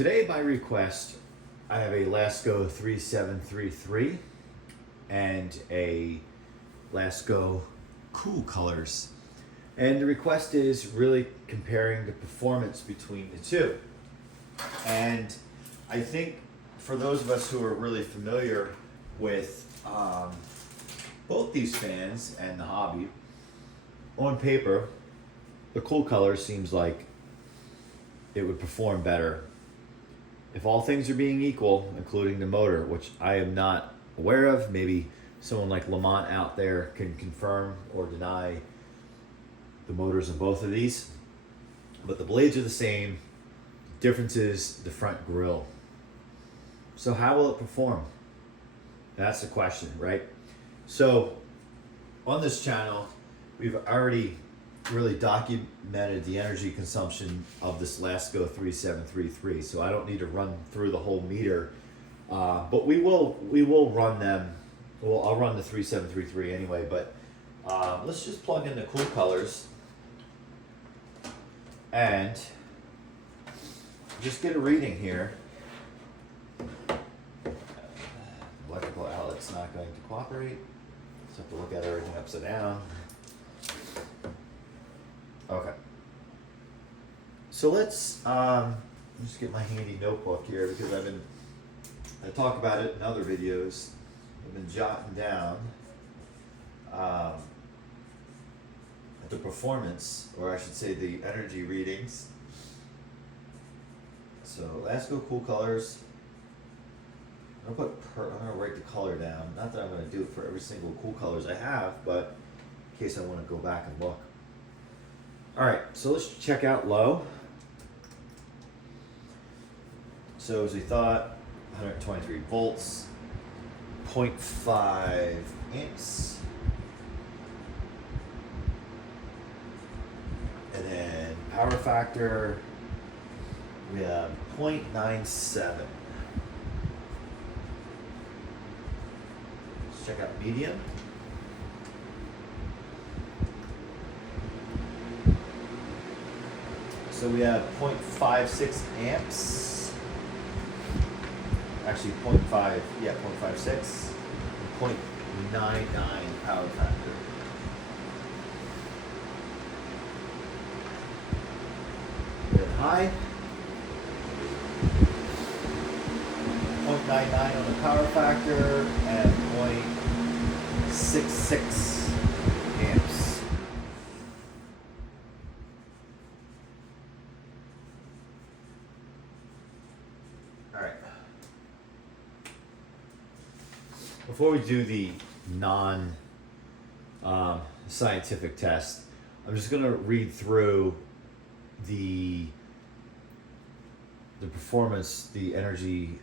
Today by request, I have a Lasko 3733 and a Lasko Cool Colors. And the request is really comparing the performance between the two. And I think for those of us who are really familiar with both these fans and the hobby, on paper, the Cool Colors seems like it would perform better if all things are being equal, including the motor, which I am not aware of. Maybe someone like Lamont out there can confirm or deny the motors in both of these. But the blades are the same. The difference is the front grille. So how will it perform? That's the question, right? So on this channel, we've already really documented the energy consumption of this Lasko 3733, so I don't need to run through the whole meter, but we will run them. Well, I'll run the 3733 anyway, but let's just plug in the Cool Colors and just get a reading here. Electrical outlet's not going to cooperate, so I have to look at everything upside down. Okay. So let's just get my handy notebook here, because I talk about it in other videos. I've been jotting down the performance, or I should say the energy readings. So Lasko Cool Colors. I'm gonna write the color down. Not that I'm gonna do it for every single Cool Colors I have, but in case I want to go back and look. All right, so let's check out low. So as we thought, 123 volts, 0.5 amps, and then power factor, we have 0.97. Let's check out medium. So we have 0.56 amps, actually 0.56, and 0.99 power factor. Then high, 0.99 on the power factor and 0.66 amps. Before we do the non-scientific test, I'm just going to read through the performance, the energy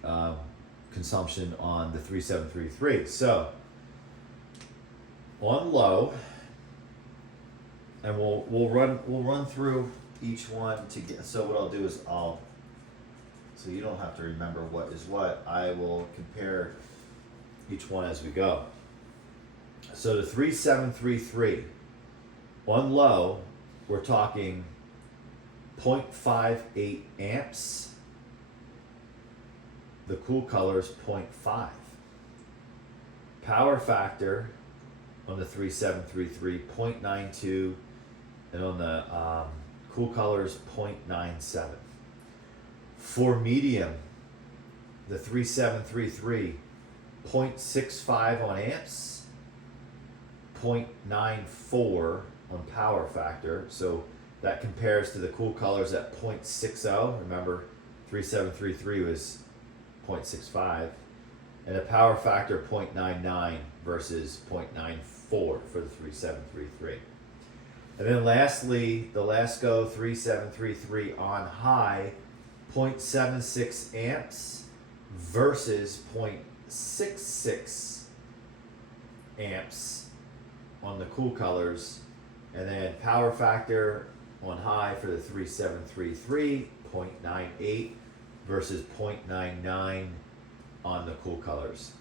consumption on the 3733. So on low, and we'll run through each one to get. So what I'll do is so you don't have to remember what is what. I will compare each one as we go. So the 3733 on low, we're talking 0.58 amps. The Cool Colors 0.5. Power factor on the 3733 0.92, and on the Cool Colors 0.97. For medium, the 3733 0.65 on amps, 0.94 on power factor. So that compares to the Cool Colors at 0.60. Remember, 3733 was 0.65. And a power factor 0.99 versus 0.94 for the 3733. And then lastly, the Lasko 3733 on high, 0.76 amps versus 0.66 amps on the Cool Colors, and then power factor on high for the 3733 0.98 versus 0.99 on the Cool Colors.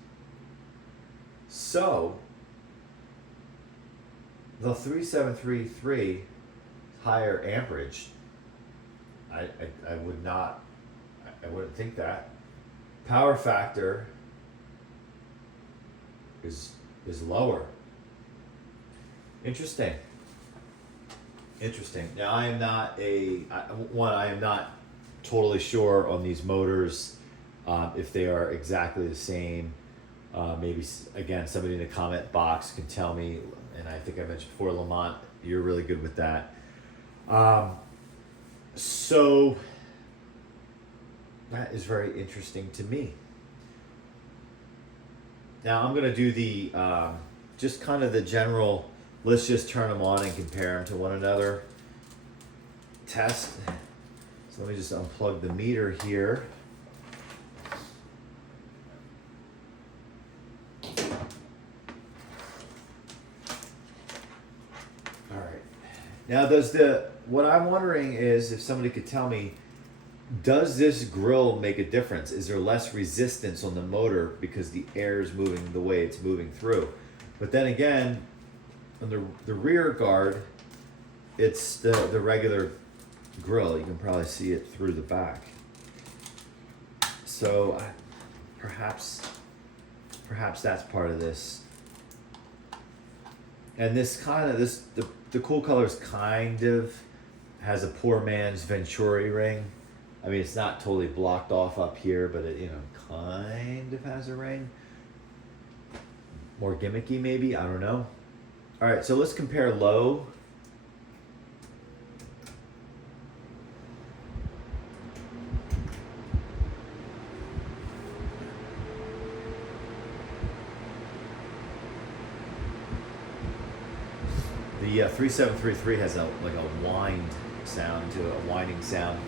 So the 3733 higher amperage, I would not, I wouldn't think that. Power factor is lower. Interesting. Interesting. Now I am not I am not totally sure on these motors if they are exactly the same. Maybe again, somebody in the comment box can tell me. And I think I mentioned before, Lamont, you're really good with that. So that is very interesting to me. Now I'm going to do the just kind of the general, let's just turn them on and compare them to one another test. So let me just unplug the meter here. All right. Now what I'm wondering is if somebody could tell me, does this grill make a difference? Is there less resistance on the motor because the air is moving the way it's moving through? But then again, on the rear guard, it's the regular grill. You can probably see it through the back. So perhaps that's part of this. And this the Cool Colors kind of has a poor man's Venturi ring. I mean, it's not totally blocked off up here, but it, kind of has a ring. More gimmicky, maybe. I don't know. All right, so let's compare low. The 3733 has like a wind sound to a winding sound.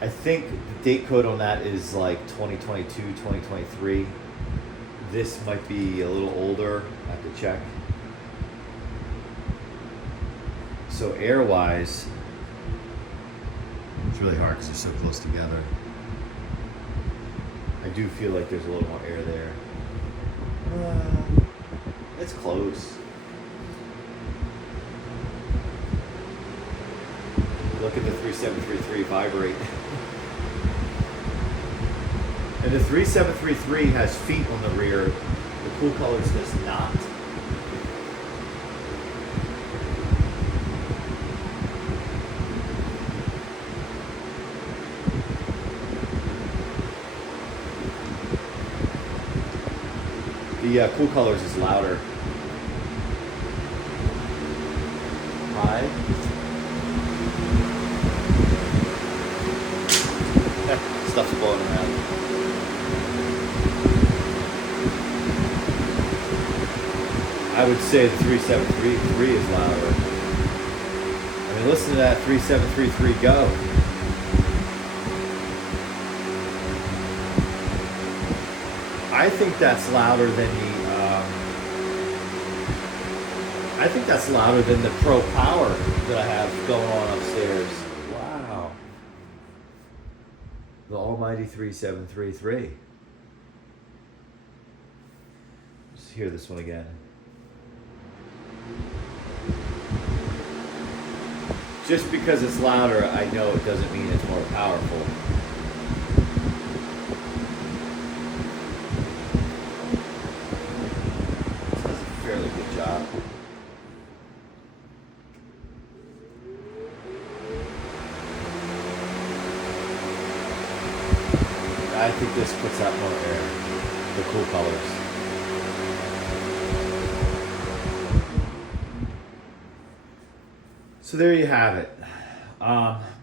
I think the date code on that is like 2022, 2023. This might be a little older. I have to check. So air-wise, it's really hard because they're so close together. I do feel like there's a little more air there. It's close. Look at the 3733 vibrate. And the 3733 has feet on the rear. The Cool Colors does not. The Cool Colors is louder. High. Stuff's blowing around. I would say the 3733 is louder. I mean, listen to that 3733 go. I think that's louder than the Pro Power that I have going on upstairs. Wow. The almighty 3733. Let's hear this one again. Just because it's louder, I know it doesn't mean it's more powerful. This does a fairly good job. I think this puts out more air. The Cool Colors. So there you have it.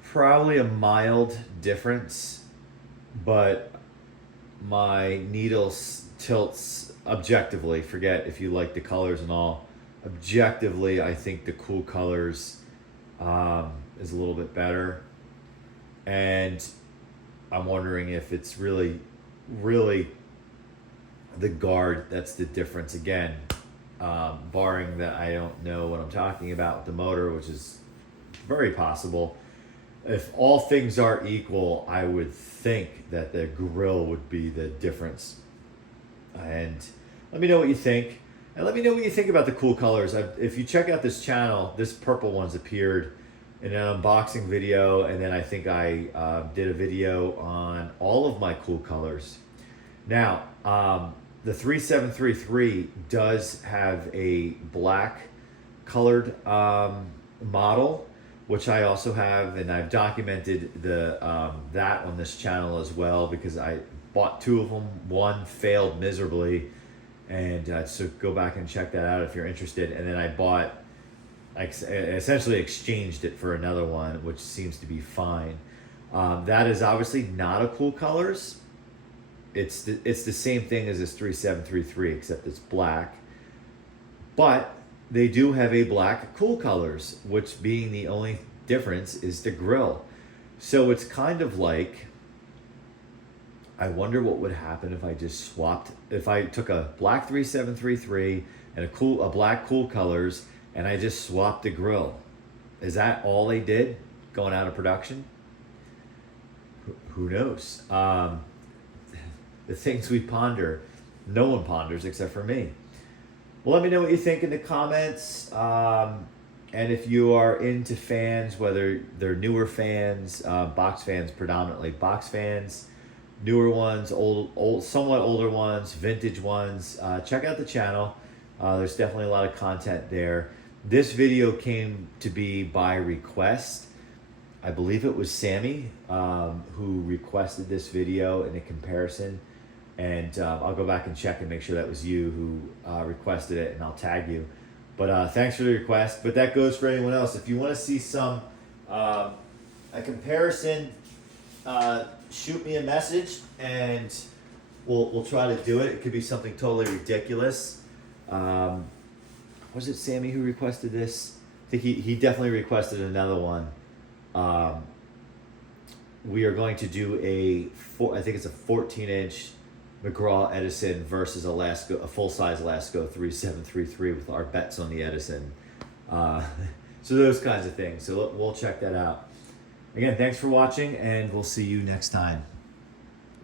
Probably a mild difference, but my needle tilts objectively. Forget if you like the colors and all. Objectively, I think the Cool Colors is a little bit better. And I'm wondering if it's really the guard that's the difference again. Barring that I don't know what I'm talking about with the motor, which is very possible. If all things are equal, I would think that the grill would be the difference. And let me know what you think. And let me know what you think about the Cool Colors. If you check out this channel, this purple one's appeared in an unboxing video, and then I think I did a video on all of my cool colors. Now, the 3733 does have a black colored model, which I also have, and I've documented the that on this channel as well, because I bought two of them. One failed miserably, and so go back and check that out if you're interested. And then I bought, essentially exchanged it for another one, which seems to be fine. That is obviously not a Cool Colors. It's the same thing as this 3733, except it's black. But they do have a black Cool Colors, which being the only difference is the grill. So it's kind of like, I wonder what would happen if I just swapped, if I took a black 3733 and a black Cool Colors, and I just swapped the grill. Is that all they did going out of production? Who knows? The things we ponder, no one ponders except for me. Well, let me know what you think in the comments. And if you are into fans, whether they're newer fans, box fans predominantly, box fans, newer ones, somewhat older ones, vintage ones, check out the channel. There's definitely a lot of content there. This video came to be by request. I believe it was Sammy who requested this video in a comparison. And I'll go back and check and make sure that was you who requested it, and I'll tag you. But thanks for the request. But that goes for anyone else. If you want to see some a comparison, shoot me a message and we'll try to do it. It could be something totally ridiculous. Was it Sammy who requested this? I think he definitely requested another one. We are going to do I think it's a 14-inch McGraw Edison versus a full-size Lasko 3733 with our bets on the Edison. So those kinds of things. So we'll check that out. Again, thanks for watching, and we'll see you next time.